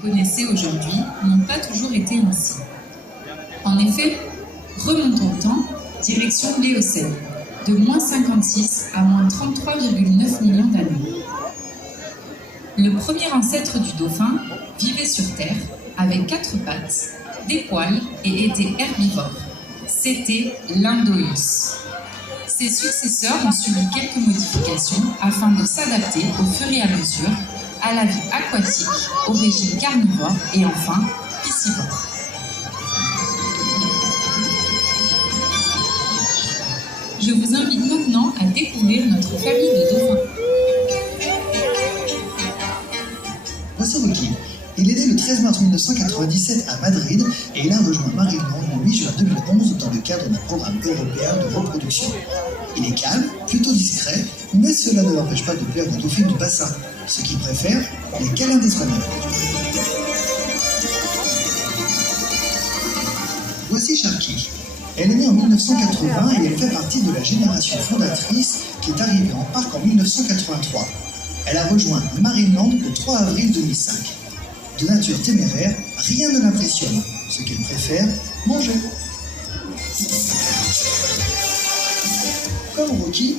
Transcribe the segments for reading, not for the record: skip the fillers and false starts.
Connaissez aujourd'hui n'ont pas toujours été ainsi. En effet, remontons le temps, direction l'Éocène, de moins 56 à moins 33,9 millions d'années. Le premier ancêtre du dauphin vivait sur Terre avec 4 pattes, des poils et était herbivore. C'était l'Indohus. Ses successeurs ont subi quelques modifications afin de s'adapter au fur et à mesure à la vie aquatique, au régime carnivore et enfin piscivore. Je vous invite maintenant à découvrir notre famille de dauphins. Voici Rocky. Il est né le 13 mars 1997 à Madrid et il a rejoint Marineland le 8 juin 2011 dans le cadre d'un programme européen de reproduction. Il est calme, plutôt discret, mais cela ne l'empêche pas de plaire aux dauphines du bassin, ce qu'il préfère, les câlins d'Espagnol. Voici Sharky. Elle est née en 1980 et elle fait partie de la génération fondatrice qui est arrivée en parc en 1983. Elle a rejoint Marineland le 3 avril 2005. De nature téméraire, rien ne l'impressionne. Ce qu'elle préfère, manger. Comme Rocky,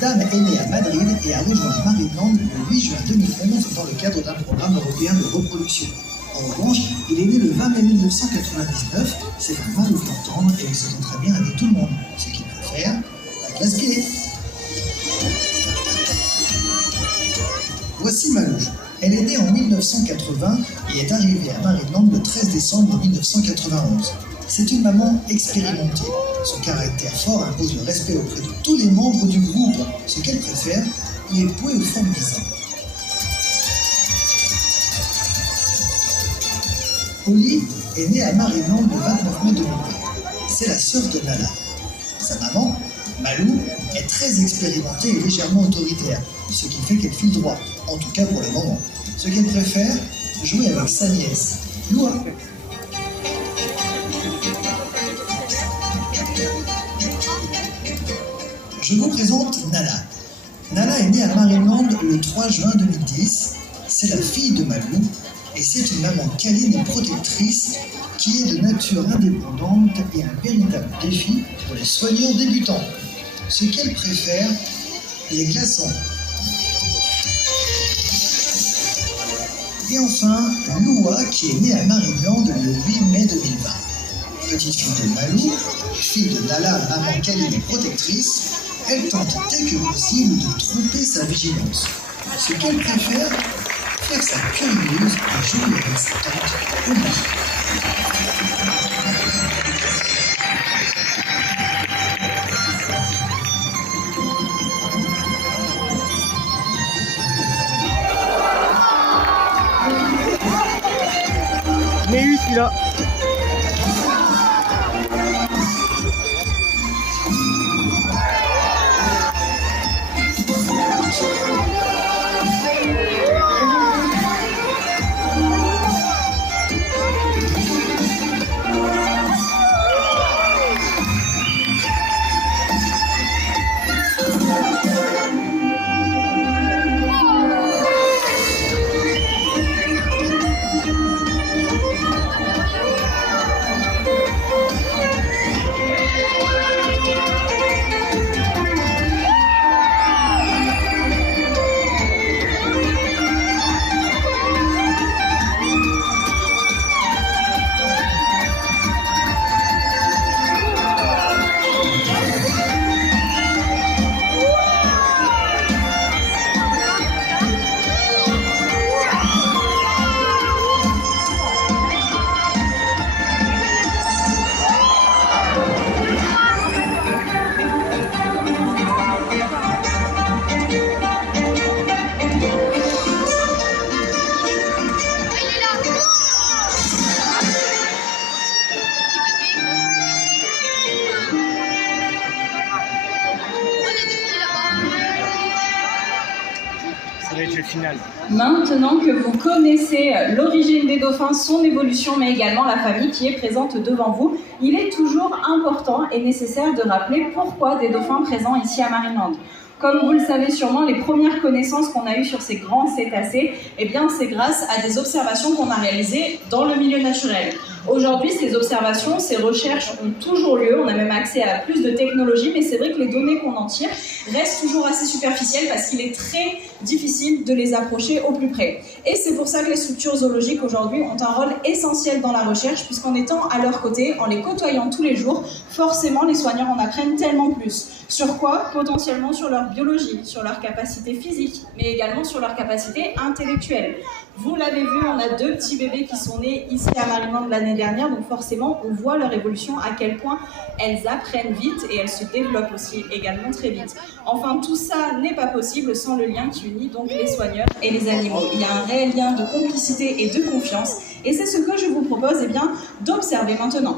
Dame est née à Madrid et a rejoint Marineland le 8 juin 2011 dans le cadre d'un programme européen de reproduction. En revanche, il est né le 20 mai 1999, c'est un mâle fort tendre et il s'entend très bien avec tout le monde. Ce qu'il préfère, la glace pilée. Voici Malou. Elle est née en 1980 et est arrivée à Marineland le 13 décembre 1991. C'est une maman expérimentée. Son caractère fort impose le respect auprès de tous les membres du groupe. Ce qu'elle préfère, les poux aux formes bizarres. Holly est née à Marineland le 29 mai 2020. C'est la sœur de Nala. Sa maman, Malou, est très expérimentée et légèrement autoritaire, ce qui fait qu'elle file droit, en tout cas pour le moment. Ce qu'elle préfère, jouer avec sa nièce, Lua. Je vous présente Nala. Nala est née à Marineland le 3 juin 2010. C'est la fille de Malou et c'est une maman câline et protectrice qui est de nature indépendante et un véritable défi pour les soigneurs débutants. Ce qu'elle préfère, les glaçons. Et enfin, Lua qui est née à Marineland le 8 mai 2020. Petite fille de Malou, fille de Nala, maman câline et protectrice, elle tente dès que possible de tromper sa vigilance. Ce qu'elle préfère, faire sa curieuse et jouer avec sa tante au lit. Je l'ai eu celui-là. Ça va être le final. Maintenant que vous connaissez l'origine des dauphins, son évolution, mais également la famille qui est présente devant vous, il est toujours important et nécessaire de rappeler pourquoi des dauphins présents ici à Marineland. Comme vous le savez sûrement, les premières connaissances qu'on a eues sur ces grands cétacés, eh bien, c'est grâce à des observations qu'on a réalisées dans le milieu naturel. Aujourd'hui, ces observations, ces recherches ont toujours lieu, on a même accès à plus de technologies, mais c'est vrai que les données qu'on en tire restent toujours assez superficielles parce qu'il est très difficile de les approcher au plus près. Et c'est pour ça que les structures zoologiques aujourd'hui ont un rôle essentiel dans la recherche, puisqu'en étant à leur côté, en les côtoyant tous les jours, forcément les soigneurs en apprennent tellement plus. Sur quoi? Potentiellement sur leur biologie, sur leur capacité physique, mais également sur leur capacité intellectuelle. Vous l'avez vu, on a 2 petits bébés qui sont nés ici à Marineland l'année dernière, donc forcément on voit leur évolution, à quel point elles apprennent vite et elles se développent aussi également très vite. Enfin, tout ça n'est pas possible sans le lien qui unit donc les soigneurs et les animaux. Il y a un réel lien de complicité et de confiance, et c'est ce que je vous propose d'observer maintenant.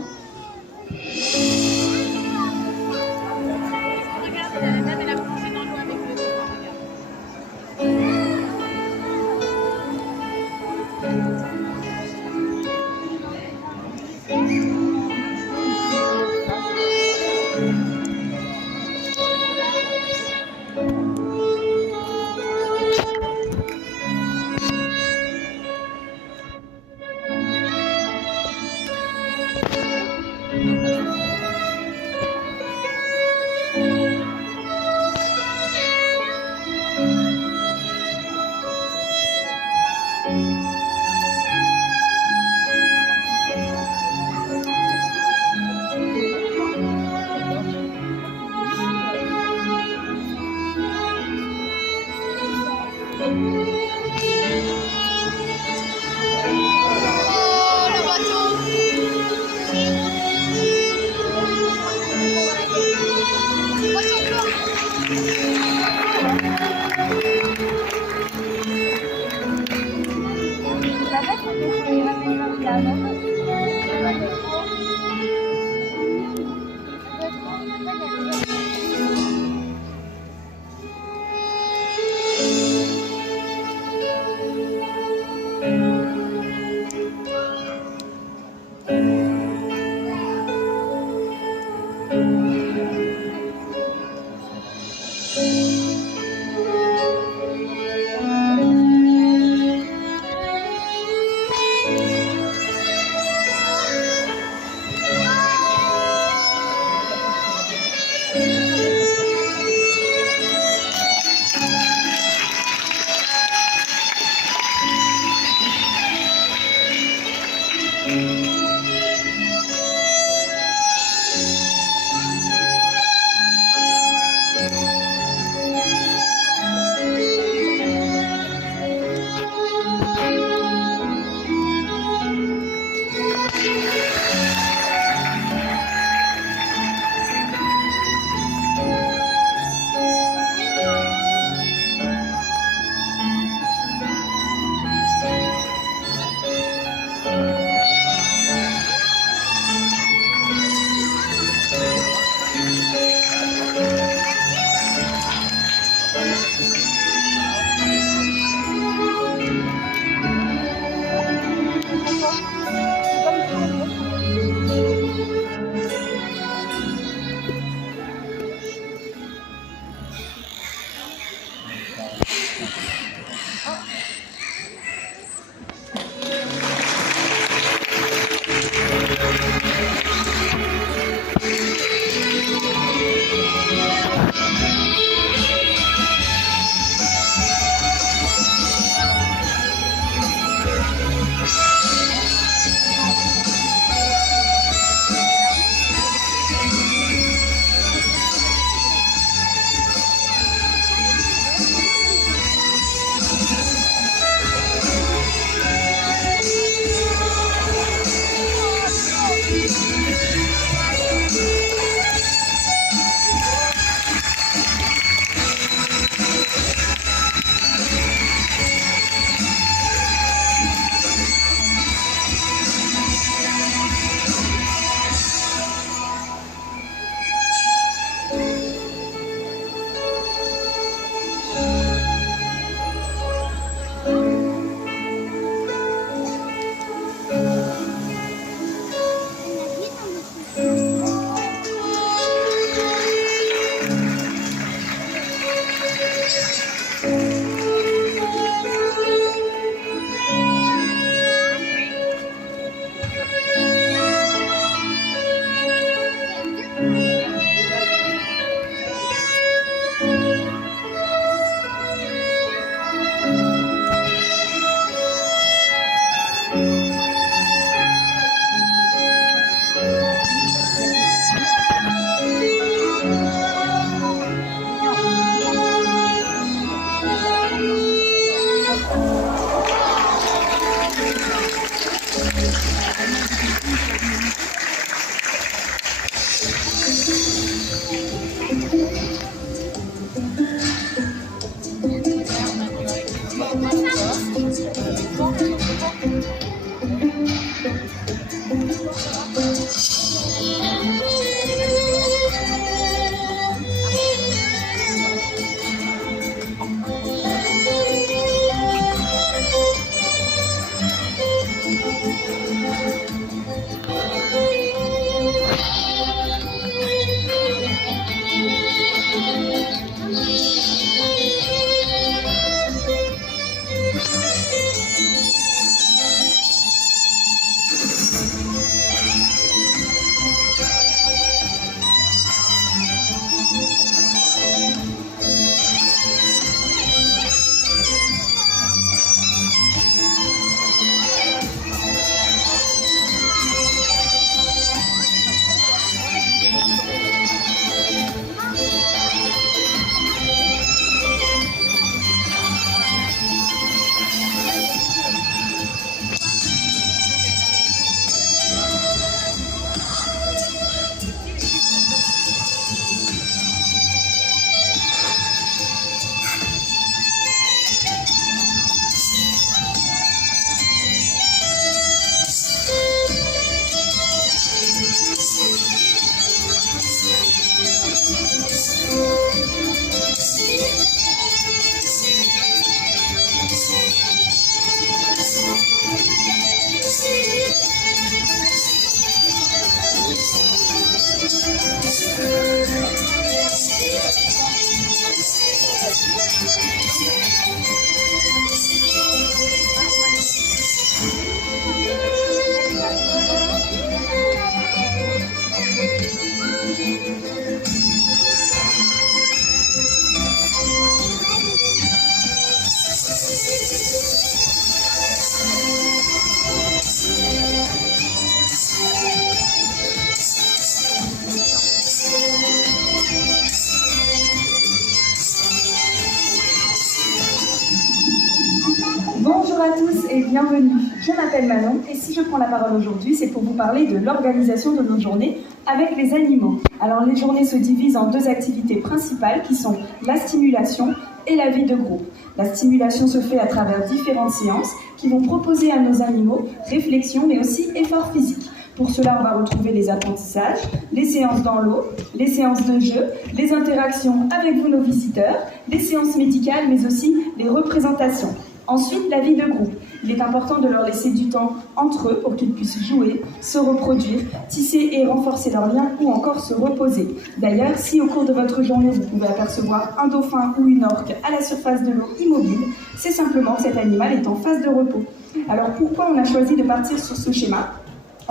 bienvenue. Je m'appelle Manon et si je prends la parole aujourd'hui, c'est pour vous parler de l'organisation de nos journées avec les animaux. Alors les journées se divisent en deux activités principales qui sont la stimulation et la vie de groupe. La stimulation se fait à travers différentes séances qui vont proposer à nos animaux réflexion mais aussi effort physique. Pour cela, on va retrouver les apprentissages, les séances dans l'eau, les séances de jeu, les interactions avec vous, nos visiteurs, les séances médicales, mais aussi les représentations. Ensuite, la vie de groupe. Il est important de leur laisser du temps entre eux pour qu'ils puissent jouer, se reproduire, tisser et renforcer leurs liens ou encore se reposer. D'ailleurs, si au cours de votre journée, vous pouvez apercevoir un dauphin ou une orque à la surface de l'eau immobile, c'est simplement que cet animal est en phase de repos. Alors pourquoi on a choisi de partir sur ce schéma ?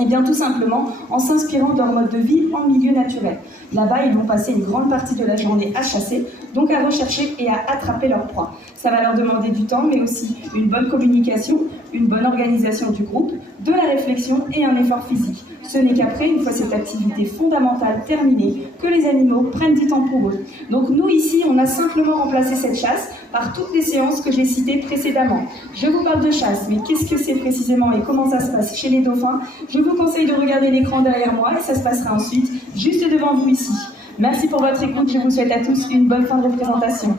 Eh bien tout simplement en s'inspirant de leur mode de vie en milieu naturel. Là-bas, ils vont passer une grande partie de la journée à chasser, donc à rechercher et à attraper leur proie. Ça va leur demander du temps, mais aussi une bonne communication, une bonne organisation du groupe, de la réflexion et un effort physique. Ce n'est qu'après, une fois cette activité fondamentale terminée, que les animaux prennent du temps pour eux. Donc nous, ici, on a simplement remplacé cette chasse par toutes les séances que j'ai citées précédemment. Je vous parle de chasse, mais qu'est-ce que c'est précisément et comment ça se passe chez les dauphins ? Je vous conseille de regarder l'écran derrière moi et ça se passera ensuite juste devant vous ici. Merci pour votre écoute, je vous souhaite à tous une bonne fin de représentation.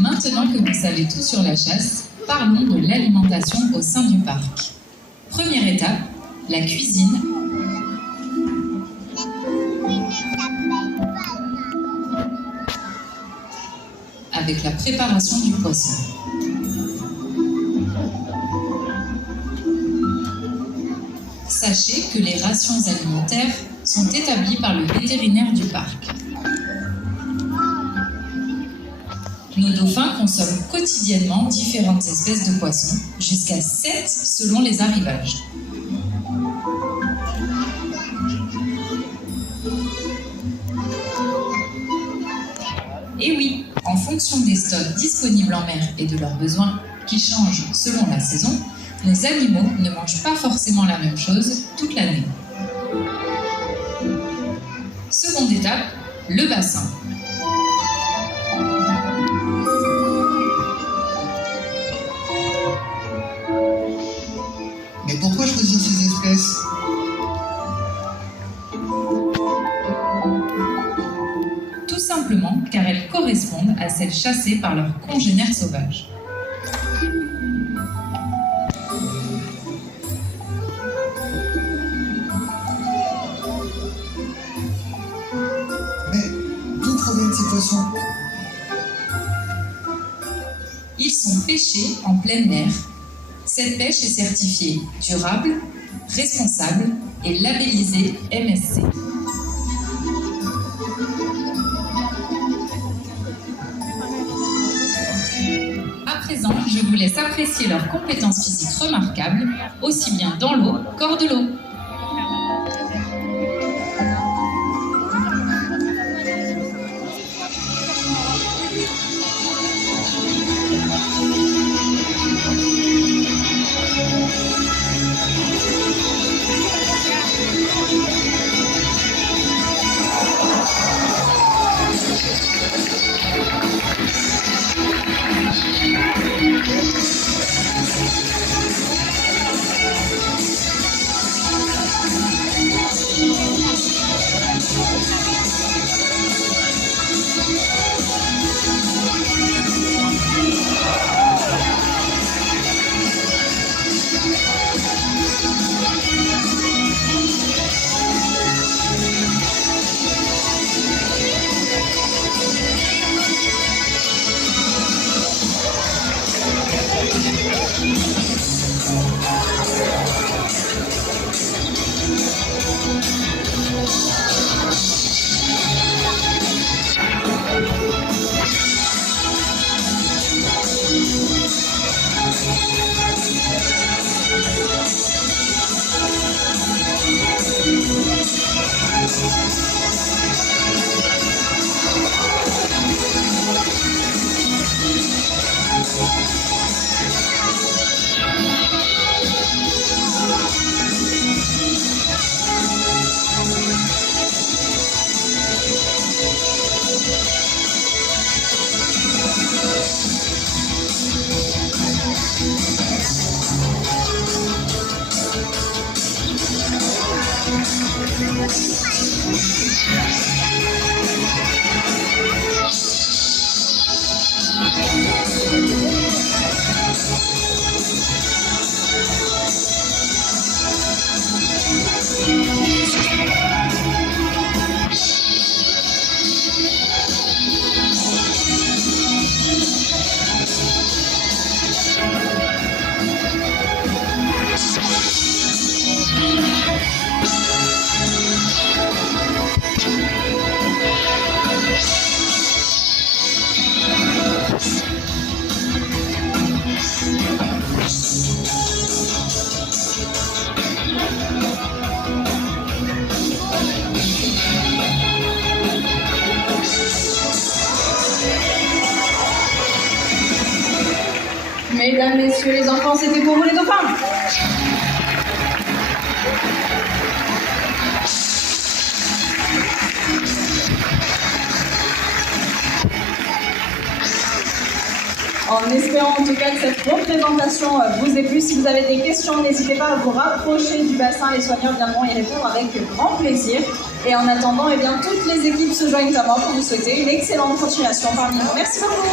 Maintenant que vous savez tout sur la chasse, parlons de l'alimentation au sein du parc. Première étape, la cuisine. Avec la préparation du poisson. Sachez que les rations alimentaires sont établies par le vétérinaire du parc. Nos dauphins consomment quotidiennement différentes espèces de poissons, jusqu'à 7 selon les arrivages. Et oui, en fonction des stocks disponibles en mer et de leurs besoins, qui changent selon la saison, nos animaux ne mangent pas forcément la même chose toute l'année. étape, le bassin. Mais pourquoi choisir ces espèces? Tout simplement car elles correspondent à celles chassées par leurs congénères sauvages. Mais d'où proviennent ces poissons? Ils sont pêchés en plein mer. Cette pêche est certifiée durable, responsable et labellisée MSC. À présent, je vous laisse apprécier leurs compétences physiques remarquables, aussi bien dans l'eau qu'hors de l'eau. Mesdames, messieurs les enfants, c'était pour vous les dauphins. En espérant en tout cas que cette représentation vous ait plu. Si vous avez des questions, n'hésitez pas à vous rapprocher du bassin. Les soigneurs viendront y répondre avec grand plaisir. Et en attendant, eh bien, toutes les équipes se joignent à moi pour vous souhaiter une excellente continuation parmi nous. Merci beaucoup.